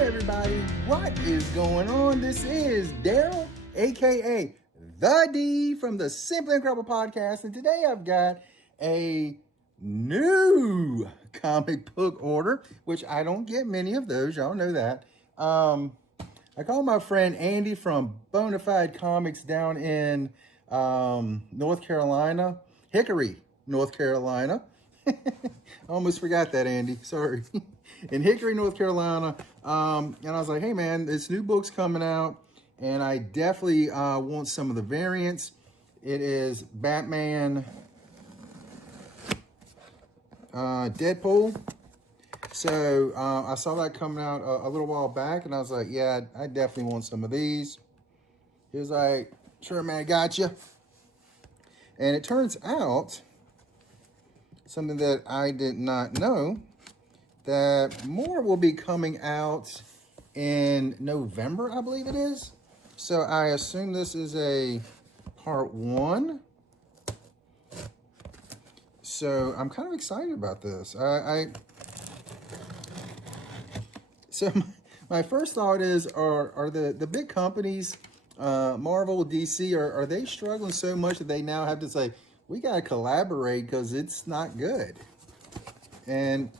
everybody, what is going on? This is Daryl, aka The D from the Simply Incredible Podcast, and today I've got a new comic book order, which I don't get many of those, y'all know that. I called my friend Andy from Bonafide Comics down in North Carolina, Hickory, North Carolina. I almost forgot that, Andy. Sorry. In Hickory, North Carolina. And I was like, hey, man, this new book's coming out, and I definitely want some of the variants. It is Batman Deadpool. So I saw that coming out a little while back, and I was like, yeah, I definitely want some of these. He was like, sure, man, I got you. And it turns out, something that I did not know, that more will be coming out in November, I believe it is. So I assume this is a part 1. So I'm kind of excited about this. So my first thought is, are the big companies, Marvel, DC, are they struggling so much that they now have to say, we got to collaborate because it's not good? And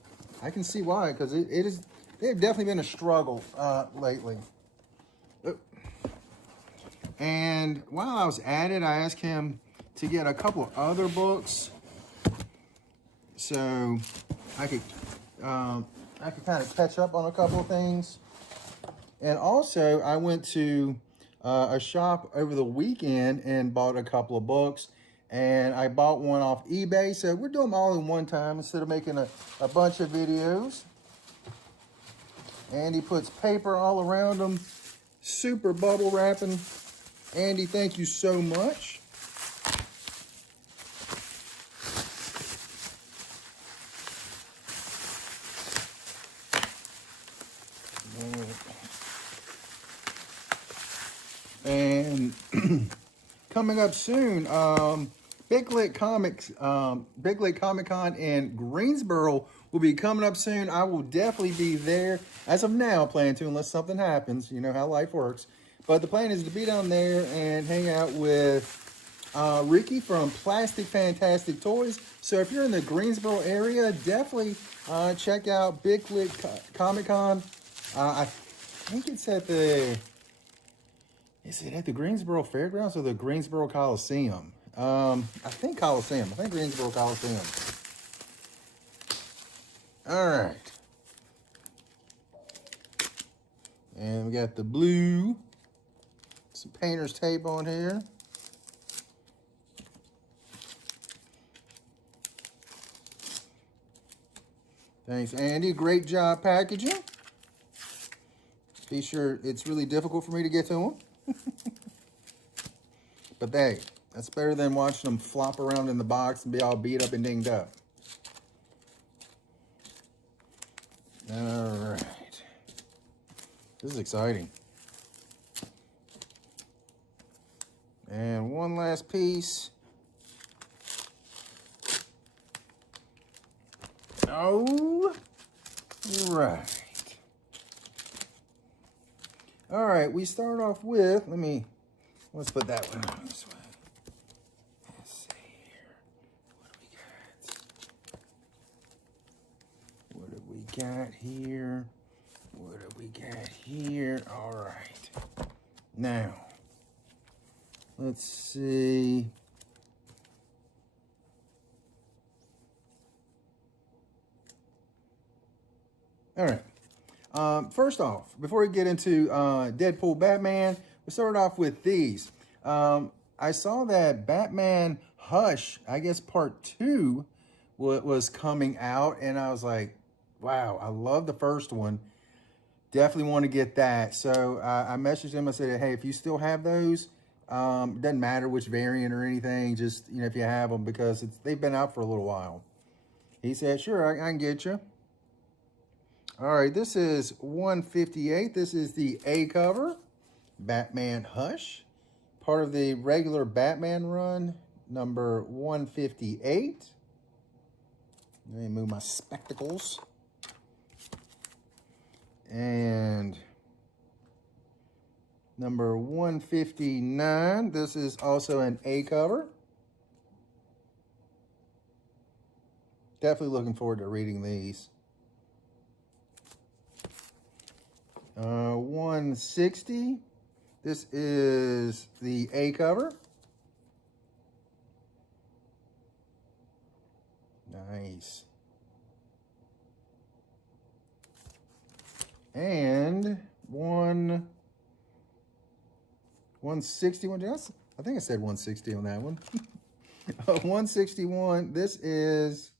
I can see why, because they've definitely been a struggle lately. And while I was at it, I asked him to get a couple of other books so I could kind of catch up on a couple of things. And also, I went to a shop over the weekend and bought a couple of books. And I bought one off eBay. So we're doing them all in one time instead of making a bunch of videos. Andy puts paper all around them. Super bubble wrapping. Andy, thank you so much. And coming up soon, Big Lit Comic Con in Greensboro will be coming up soon. I will definitely be there. As of now, plan to, unless something happens. You know how life works. But the plan is to be down there and hang out with Ricky from Plastic Fantastic Toys. So if you're in the Greensboro area, definitely check out Big Lit Comic Con. I think it's at the... Is it at the Greensboro Fairgrounds or the Greensboro Coliseum? I think Coliseum. I think Greensboro Coliseum. All right. And we got the blue. Some painter's tape on here. Thanks, Andy. Great job packaging. Be sure it's really difficult for me to get to them. But hey, that's better than watching them flop around in the box and be all beat up and dinged up. All right. This is exciting. And one last piece. Oh, right. All right, we start off with, let's put that one on this way. Let's see here. What do we got here? What do we got here? All right. Now, let's see. All right. First off, before we get into Deadpool Batman, we started off with these. I saw that Batman Hush, I guess part 2 was coming out, and I was like, wow, I love the first one. Definitely want to get that. So I messaged him. I said, hey, if you still have those, it doesn't matter which variant or anything, just, if you have them, because they've been out for a little while. He said, sure, I can get you. All right, this is 158. This is the A cover, Batman Hush, part of the regular Batman run, number 158. Let me move my spectacles. And number 159. This is also an A cover. Definitely looking forward to reading these. 160. This is the A cover. Nice. And 161. I think I said 160 on that one. 161. This is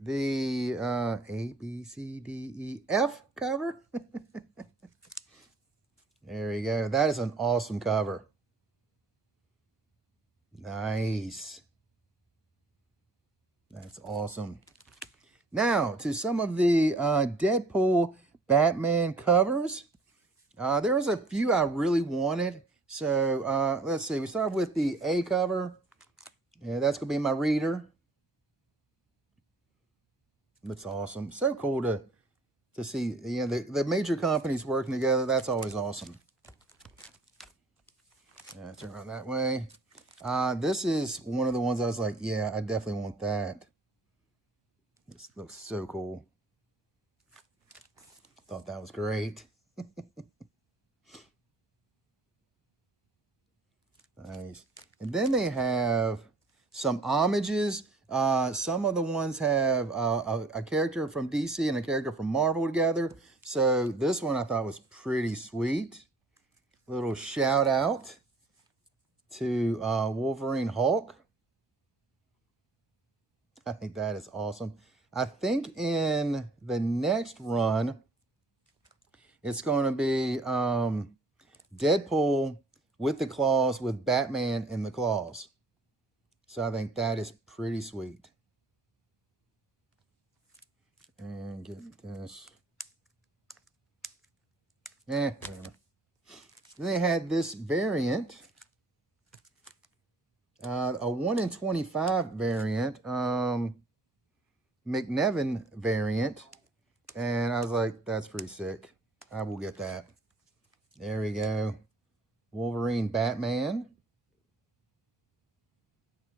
the A, B, C, D, E, F cover. There you go. That is an awesome cover. Nice. That's awesome. Now, to some of the Deadpool Batman covers. There was a few I really wanted. So, let's see. We start with the A cover. Yeah, that's going to be my reader. Looks awesome. So cool to see, you know, the major companies working together. That's always awesome. Yeah, turn around that way. This is one of the ones I was like, yeah, I definitely want that. This looks so cool. Thought that was great. Nice. And then they have some homages. Some of the ones have a character from DC and a character from Marvel together. So this one I thought was pretty sweet. Little shout out to Wolverine Hulk. I think that is awesome. I think in the next run, it's going to be Deadpool with the claws, with Batman in the claws. So I think that is pretty sweet. And get this. Whatever. Then they had this variant. A 1 in 25 variant. McNevin variant. And I was like, that's pretty sick. I will get that. There we go. Wolverine Batman.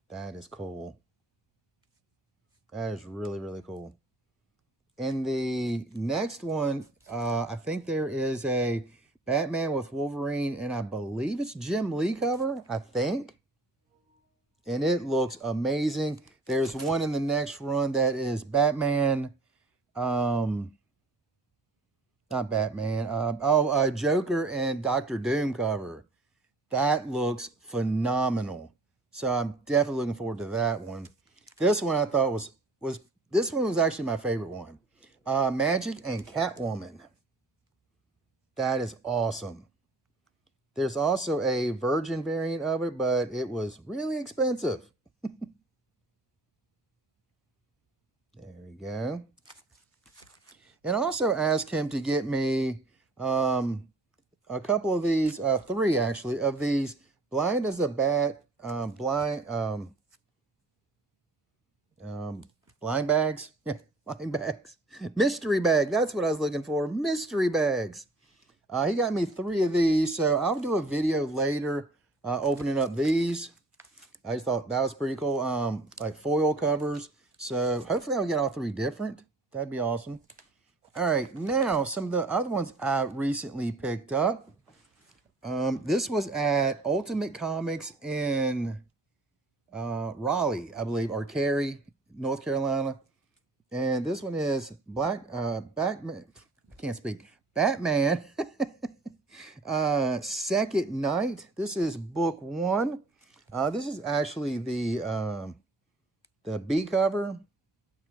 That is cool. That is really, really cool. And the next one, I think there is a Batman with Wolverine, and I believe it's Jim Lee cover, I think. And it looks amazing. There's one in the next run that is Batman, not Batman, Joker and Dr. Doom cover. That looks phenomenal. So I'm definitely looking forward to that one. This one I thought was this one was actually my favorite one. Magic and Catwoman. That is awesome. There's also a Virgin variant of it, but it was really expensive. There we go. And also ask him to get me a couple of these, 3 actually, of these Blind as a Bat, blind bags. Yeah, blind bags. Mystery bag. That's what I was looking for. Mystery bags. He got me 3 of these, so I'll do a video later opening up these. I just thought that was pretty cool, like foil covers. So hopefully I'll get all 3 different. That'd be awesome. All right, now some of the other ones I recently picked up. This was at Ultimate Comics in Raleigh, I believe, or Cary, North Carolina. And this one is Batman. I can't speak. Batman. Second Night. This is book 1. This is actually the B cover.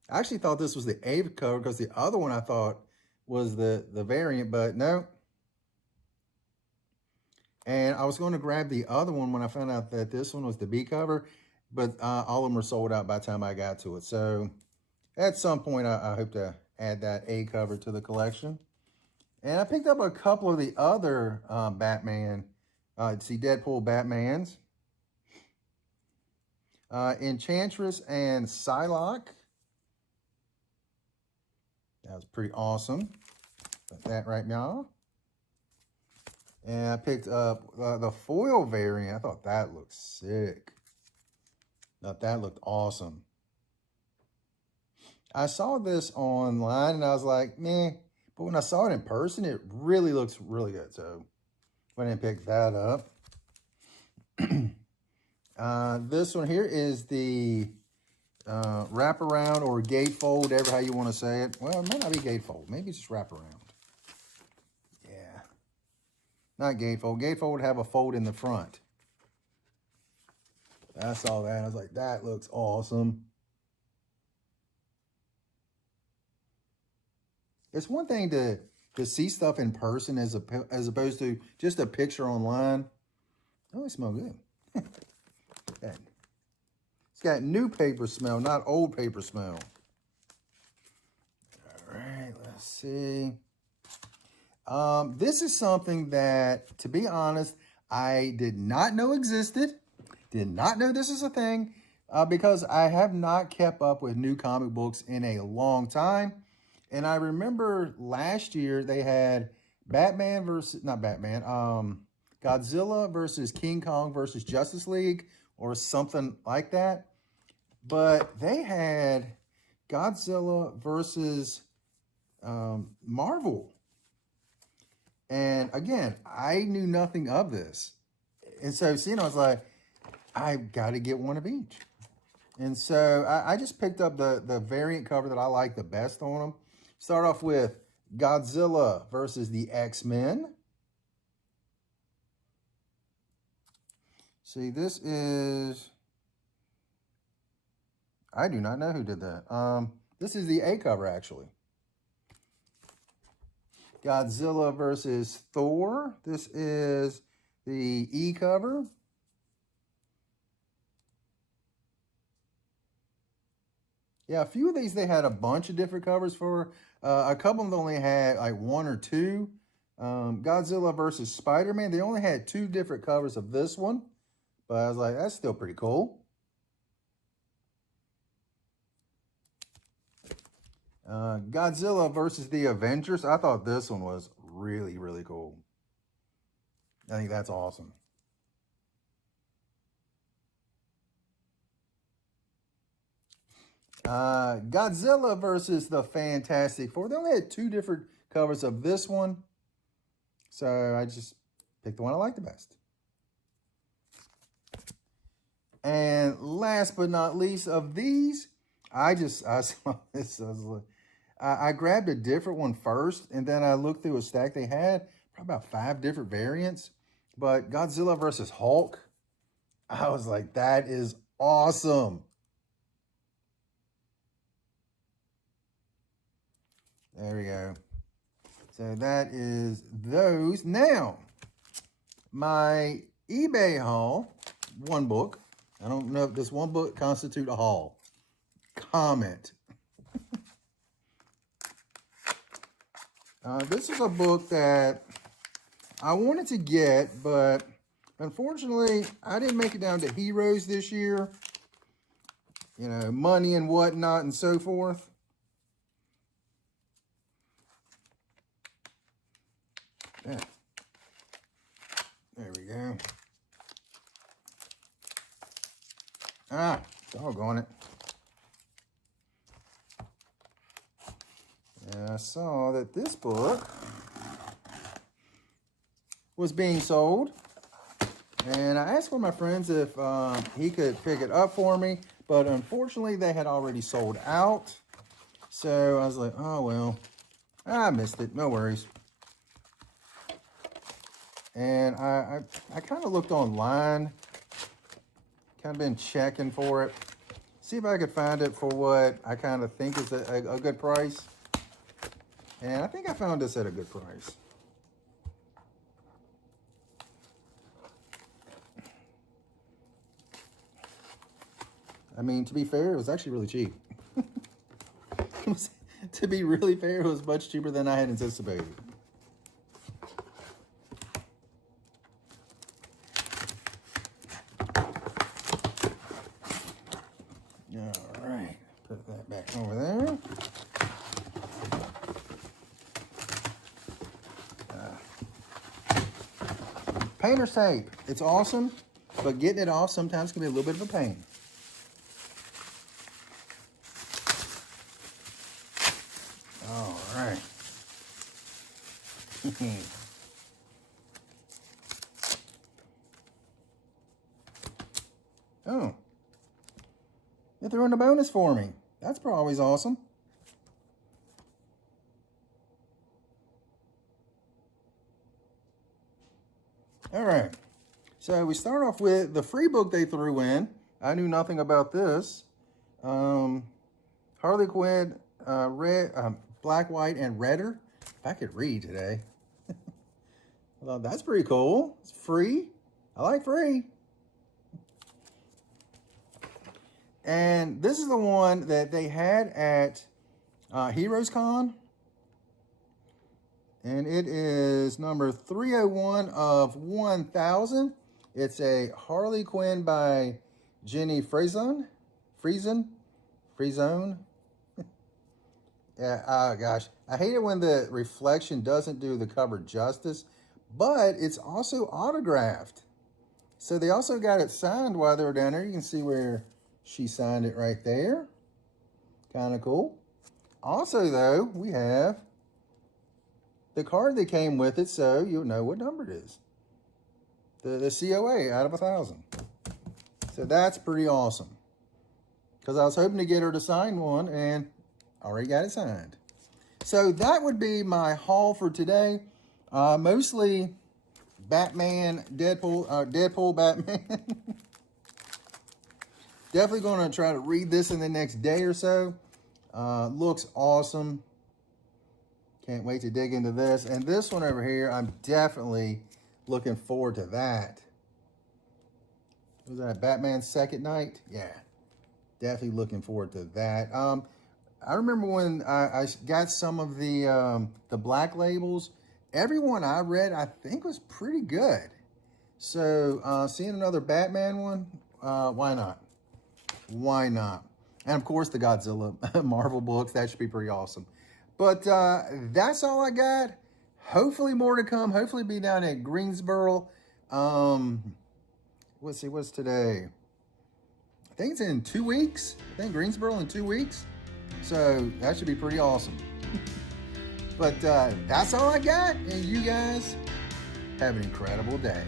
I actually thought this was the A cover because the other one I thought was the variant, but no. And I was going to grab the other one when I found out that this one was the B cover, but all of them were sold out by the time I got to it. So at some point, I hope to add that A cover to the collection. And I picked up a couple of the other Batman, see Deadpool Batmans. Enchantress and Psylocke. That was pretty awesome. Put that right now. And I picked up the foil variant. I thought that looked sick. Thought that looked awesome. I saw this online and I was like, meh. But when I saw it in person, it really looks really good. So went and picked that up. This one here is the wraparound or gatefold, whatever how you want to say it. Well, it might not be gatefold. Maybe it's just wraparound. Yeah. Not gatefold. Gatefold would have a fold in the front. I saw that. I was like, that looks awesome. It's one thing to see stuff in person as opposed to just a picture online. Oh, they smell good. It's got new paper smell, not old paper smell. All right, let's see. This is something that, to be honest, I did not know existed. Did not know this is a thing because I have not kept up with new comic books in a long time. And I remember last year they had Batman versus, not Batman, Godzilla versus King Kong versus Justice League or something like that. But they had Godzilla versus Marvel. And again, I knew nothing of this. And so, I was like, I've got to get one of each. And so I just picked up the variant cover that I like the best on them. Start off with Godzilla versus the X-Men. See, this is... I do not know who did that. This is the A cover, actually. Godzilla versus Thor. This is the E cover. Yeah, a few of these, they had a bunch of different covers for. A couple of them only had like one or two. Godzilla versus Spider-Man, they only had two different covers of this one. But I was like, that's still pretty cool. Godzilla versus the Avengers. I thought this one was really, really cool. I think that's awesome. Godzilla versus the Fantastic Four. They only had two different covers of this one. So I just picked the one I like the best. And last but not least of these, I saw this. I grabbed a different one first, and then I looked through a stack they had, probably about 5 different variants. But Godzilla versus Hulk, I was like, that is awesome. There we go. So that is those. Now, my eBay haul, one book. I don't know if this one book constitutes a haul. Comment. This is a book that I wanted to get, but unfortunately, I didn't make it down to Heroes this year. You know, money and whatnot and so forth. Yeah. There we go. Ah, doggone it. And I saw that this book was being sold. And I asked one of my friends if he could pick it up for me. But unfortunately, they had already sold out. So I was like, oh, well, I missed it. No worries. And I kind of looked online. Kind of been checking for it. See if I could find it for what I kind of think is a good price. And I think I found this at a good price. I mean, to be fair, it was actually really cheap. To be really fair, it was much cheaper than I had anticipated. All right, put that back over there. Painter's tape. It's awesome, but getting it off sometimes can be a little bit of a pain. All right. Oh, they threw in a bonus for me. That's always awesome. All right. So we start off with the free book they threw in. I knew nothing about this. Harley Quinn, Black, White, and Redder. If I could read today. I thought that's pretty cool. It's free. I like free. And this is the one that they had at Heroes Con. And it is number 301 of 1000. It's a Harley Quinn by Jenny Frison. Yeah, oh gosh. I hate it when the reflection doesn't do the cover justice, but it's also autographed. So they also got it signed while they were down there. You can see where she signed it right there. Kind of cool. Also, though, we have the card that came with it, so you'll know what number it is. The COA out of 1,000. So that's pretty awesome. Because I was hoping to get her to sign one, and already got it signed. So that would be my haul for today. Mostly Batman, Deadpool, Batman. Definitely going to try to read this in the next day or so. Looks awesome. Can't wait to dig into this. And this one over here, I'm definitely looking forward to that. Was that Batman's Second Night? Yeah. Definitely looking forward to that. I remember when I got some of the black labels. Everyone I read, I think, was pretty good. So seeing another Batman one, why not? Why not? And of course, the Godzilla Marvel books. That should be pretty awesome. But that's all I got. Hopefully more to come. Hopefully be down at Greensboro. Let's see, what's today? I think it's in 2 weeks. I think Greensboro in 2 weeks. So that should be pretty awesome. But that's all I got. And you guys have an incredible day.